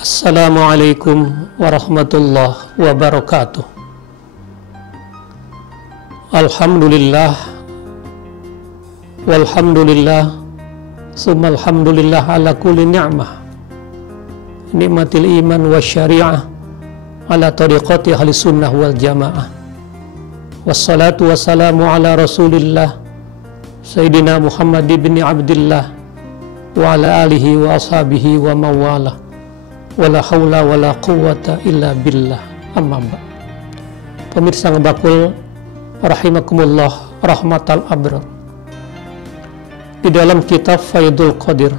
Assalamualaikum warahmatullahi wabarakatuh. Alhamdulillah walhamdulillah summa alhamdulillah ala kulli ni'mah nikmatil iman wa syariah ala tariqati ahli sunnah wal jamaah. Wassalatu wassalamu ala rasulillah Sayyidina Muhammad ibn Abdillah wa ala alihi wa ashabihi wa mawalah. Wala haula wala quwwata illa billah. Amma ba'd. Pemirsa Ngebakul rahimakumullah rahmatal abrar. Di dalam kitab Faidul Qadir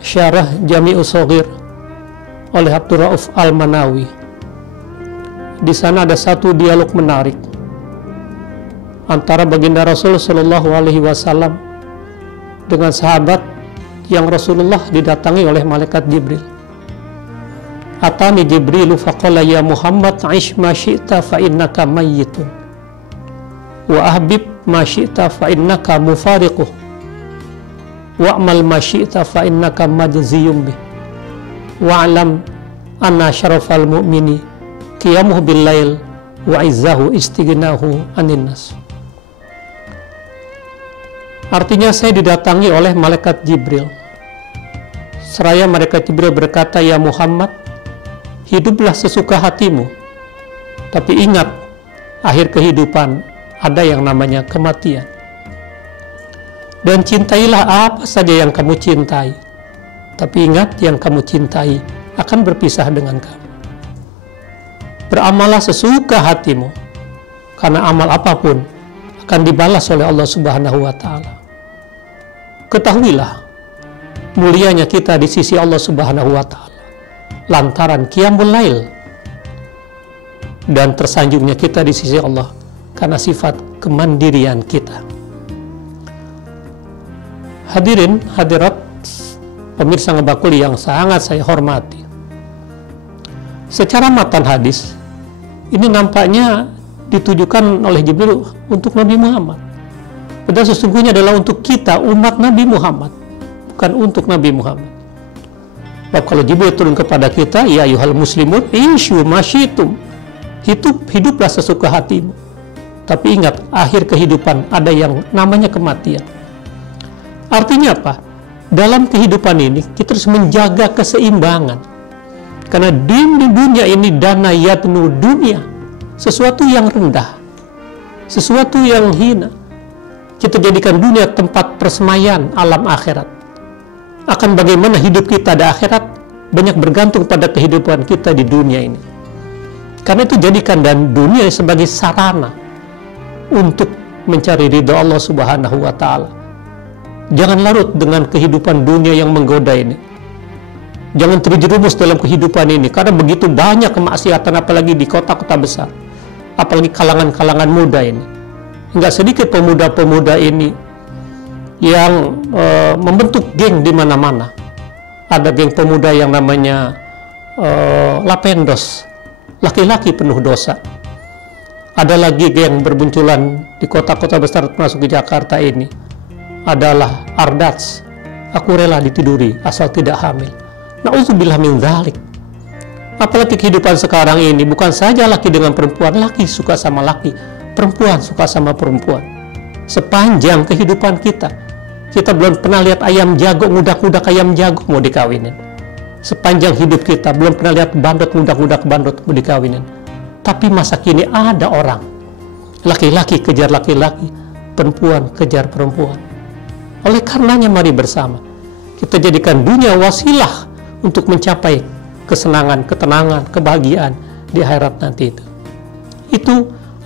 Syarah Jami'us Shaghir oleh Abdul Rauf Al-Manawi, di sana ada satu dialog menarik antara baginda Rasul Shallallahu Alaihi Wasallam dengan sahabat yang Rasulullah didatangi oleh malaikat Jibril. Atani Jibrilu faqala ya Muhammad aish ma syi'ta fa innaka mayyitun wa ahbib ma syi'ta fa innaka mufariquh wa'mal ma syi'ta fa innaka majziyum bih wa'lam anna syarafal mu'mini qiyamuhu bil lail wa izzahu istighnahu anin nas. Artinya, saya didatangi oleh malaikat Jibril. Seraya malaikat Jibril berkata, ya Muhammad, hiduplah sesuka hatimu, tapi ingat, akhir kehidupan ada yang namanya kematian. Dan cintailah apa saja yang kamu cintai, tapi ingat, yang kamu cintai akan berpisah dengan kamu. Beramallah sesuka hatimu, karena amal apapun akan dibalas oleh Allah Subhanahu wa Ta'ala. Ketahuilah mulianya kita di sisi Allah Subhanahu wa Ta'ala lantaran qiyamul lail, dan tersanjungnya kita di sisi Allah karena sifat kemandirian kita. Hadirin hadirat pemirsa Ngebakul yang sangat saya hormati, secara matan hadis ini nampaknya ditujukan oleh Jibril untuk Nabi Muhammad, padahal sesungguhnya adalah untuk kita umat Nabi Muhammad, bukan untuk Nabi Muhammad. Sebab kalau Jibril turun kepada kita, ya ayyuhal muslimun isyu masyitum, hiduplah sesuka hatimu, tapi ingat, akhir kehidupan ada yang namanya kematian. Artinya apa? Dalam kehidupan ini kita harus menjaga keseimbangan, karena di dunia ini dana yatnu dunia, sesuatu yang rendah, sesuatu yang hina. Kita jadikan dunia tempat persemaian alam akhirat. Akan bagaimana hidup kita di akhirat banyak bergantung pada kehidupan kita di dunia ini. Karena itu jadikan dan dunia sebagai sarana untuk mencari ridha Allah Subhanahu wa Ta'ala. Jangan larut dengan kehidupan dunia yang menggoda ini. Jangan terjerumus dalam kehidupan ini, karena begitu banyak kemaksiatan, apalagi di kota-kota besar, apalagi kalangan-kalangan muda ini. Enggak sedikit pemuda-pemuda ini yang membentuk geng di mana-mana. Ada geng pemuda yang namanya Lapendos, laki-laki penuh dosa. Ada lagi geng berbunculan di kota-kota besar termasuk di Jakarta ini, adalah Ardats, aku rela ditiduri asal tidak hamil. Na'udzubillah min dzalik. Apalagi kehidupan sekarang ini, bukan saja laki dengan perempuan, laki suka sama laki, perempuan suka sama perempuan. Sepanjang kehidupan kita belum pernah lihat ayam jago, ngudak-ngudak ayam jago mau dikawinin. Sepanjang hidup kita belum pernah lihat bandot ngudak-ngudak bandot mau dikawinin. Tapi masa kini ada orang, laki-laki kejar laki-laki, perempuan kejar perempuan. Oleh karenanya mari bersama kita jadikan dunia wasilah untuk mencapai kesenangan, ketenangan, kebahagiaan di akhirat nanti itu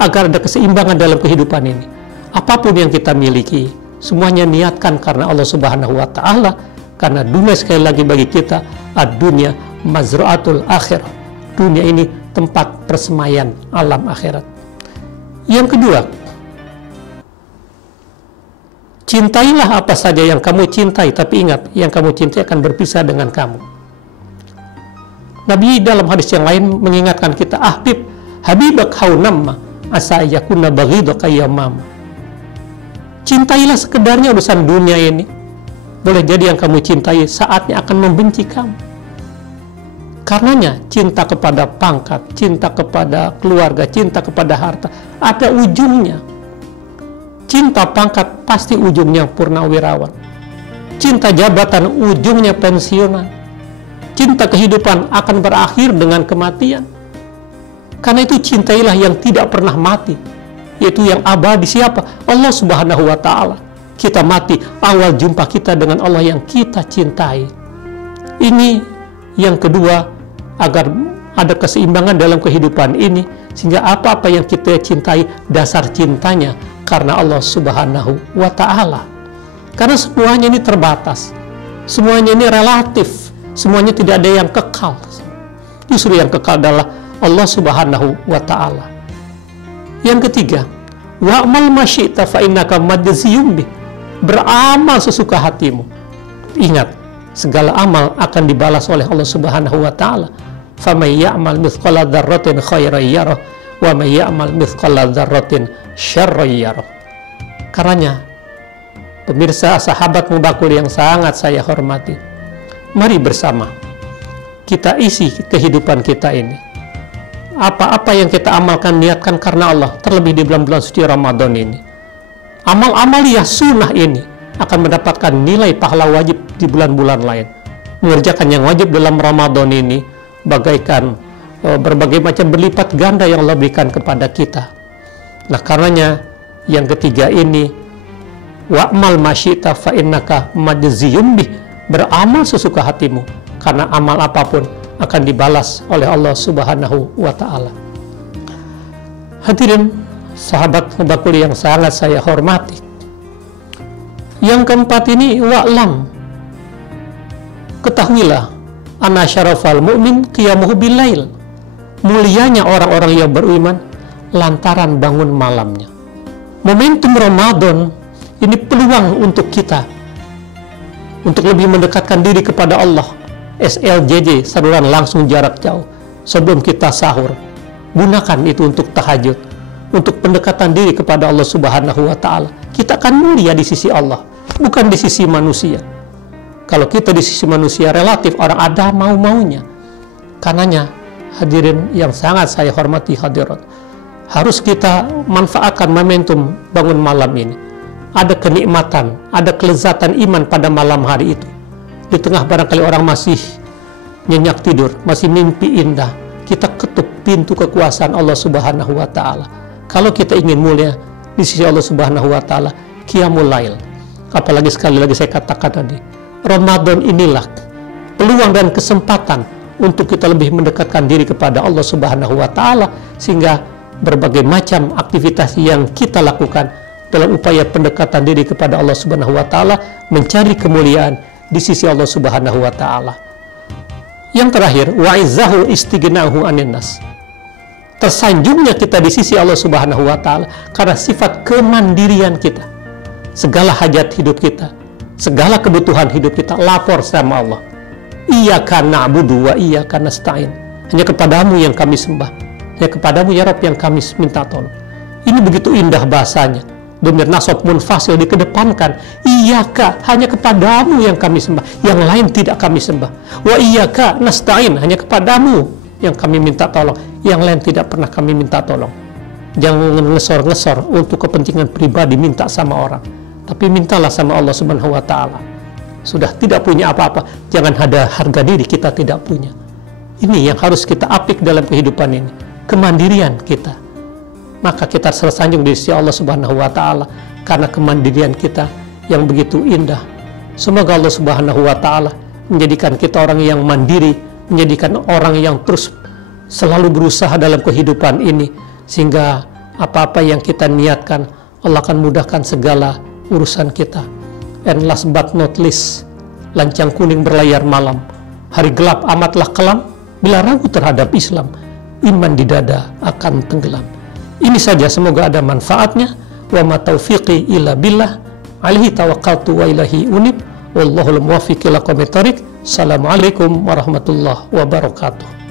agar ada keseimbangan dalam kehidupan ini. Apapun yang kita miliki, semuanya niatkan karena Allah Subhanahu wa Ta'ala, karena dunia sekali lagi bagi kita ad-dunya mazra'atul akhirah. Dunia ini tempat persemaian alam akhirat. Yang kedua, cintailah apa saja yang kamu cintai, tapi ingat, yang kamu cintai akan berpisah dengan kamu. Nabi dalam hadis yang lain mengingatkan kita, ahbib habibak haunamma asa yakuna baghidaka yamama. Cintailah sekedarnya urusan dunia ini. Boleh jadi yang kamu cintai saatnya akan membenci kamu. Karenanya cinta kepada pangkat, cinta kepada keluarga, cinta kepada harta ada ujungnya. Cinta pangkat pasti ujungnya purnawirawan. Cinta jabatan ujungnya pensiunan. Cinta kehidupan akan berakhir dengan kematian. Karena itu cintailah yang tidak pernah mati, yaitu yang abadi. Siapa? Allah Subhanahu wa Ta'ala. Kita mati awal jumpa kita dengan Allah yang kita cintai. Ini yang kedua, agar ada keseimbangan dalam kehidupan ini, sehingga apa-apa yang kita cintai dasar cintanya karena Allah Subhanahu wa Ta'ala. Karena semuanya ini terbatas, semuanya ini relatif, semuanya tidak ada yang kekal. Justru yang kekal adalah Allah Subhanahu wa Ta'ala. Yang ketiga, wa'mal masyita fa innaka madziyum bih. Beramal sesuka hatimu. Ingat, segala amal akan dibalas oleh Allah Subhanahu wa Ta'ala. Faman ya'mal mithqala dzarratin khairan yarah wa man ya'mal mithqala dzarratin syarran yarah. Karenanya, pemirsa, sahabat Mubakul yang sangat saya hormati, mari bersama kita isi kehidupan kita ini. Apa-apa yang kita amalkan, niatkan karena Allah, terlebih di bulan-bulan suci Ramadan ini. Amal-amaliyah sunnah ini akan mendapatkan nilai pahala wajib di bulan-bulan lain. Mengerjakan yang wajib dalam Ramadan ini bagaikan berbagai macam berlipat ganda yang Allah berikan kepada kita. Nah, karenanya yang ketiga ini, wa'mal masyita fa innaka madziyum bih. Beramal sesuka hatimu, karena amal apapun akan dibalas oleh Allah Subhanahu wa Ta'ala. Hadirin sahabat Mubakul yang sangat saya hormati, yang keempat ini, wa'lam, ketahuilah, anna syarafal mu'min qiyamuhu billail. Mulianya orang-orang yang beriman lantaran bangun malamnya. Momentum Ramadan ini peluang untuk kita untuk lebih mendekatkan diri kepada Allah. SLJJ, saluran langsung jarak jauh, sebelum kita sahur, gunakan itu untuk tahajud, untuk pendekatan diri kepada Allah Subhanahu wa Ta'ala. Kita akan mulia di sisi Allah, bukan di sisi manusia. Kalau kita di sisi manusia, relatif orang ada mau-maunya. Karenanya, hadirin yang sangat saya hormati hadirat, harus kita manfaatkan momentum bangun malam ini. Ada kenikmatan, ada kelezatan iman pada malam hari itu. Di tengah barangkali orang masih nyenyak tidur, masih mimpi indah, kita ketuk pintu kekuasaan Allah Subhanahu wa Ta'ala. Kalau kita ingin mulia di sisi Allah Subhanahu wa Ta'ala, qiyamul lail. Apalagi sekali lagi saya katakan tadi, Ramadan inilah peluang dan kesempatan untuk kita lebih mendekatkan diri kepada Allah Subhanahu wa Ta'ala, sehingga berbagai macam aktivitas yang kita lakukan dalam upaya pendekatan diri kepada Allah Subhanahu wa Ta'ala, mencari kemuliaan di sisi Allah Subhanahu wa Ta'ala. Yang terakhir, wa'izzahu istighna'uhu 'anil nas. Tersanjungnya kita di sisi Allah Subhanahu wa Ta'ala karena sifat kemandirian kita. Segala hajat hidup kita, segala kebutuhan hidup kita lapor sama Allah. Iyyaka na'budu wa iyyaka nasta'in. Hanya kepadamu yang kami sembah, hanya kepadamu ya Rabb yang kami minta tolong. Ini begitu indah bahasanya. Domir nasab munfasil dikedepankan. Iyyaka, hanya kepadamu yang kami sembah, yang lain tidak kami sembah. Wa iyyaka nasta'in, hanya kepadamu yang kami minta tolong, yang lain tidak pernah kami minta tolong. Jangan ngesor-ngesor untuk kepentingan pribadi minta sama orang, tapi mintalah sama Allah Subhanahu wa Ta'ala. Sudah tidak punya apa-apa, jangan ada harga diri kita tidak punya. Ini yang harus kita apik dalam kehidupan ini, kemandirian kita. Maka kita tersanjung di sisi Allah Subhanahu wa Ta'ala karena kemandirian kita yang begitu indah. Semoga Allah Subhanahu wa Ta'ala menjadikan kita orang yang mandiri, menjadikan orang yang terus selalu berusaha dalam kehidupan ini, sehingga apa-apa yang kita niatkan Allah akan mudahkan segala urusan kita. And last but not least, lancang kuning berlayar malam, hari gelap amatlah kelam, bila ragu terhadap Islam, iman di dada akan tenggelam. Ini saja, semoga ada manfaatnya. Wa ma taufiqi illa billah, alaihi tawakkaltu wa ilahi unib, wallahul muwaffiq ila aqwamit thoriq. Assalamualaikum warahmatullahi wabarakatuh.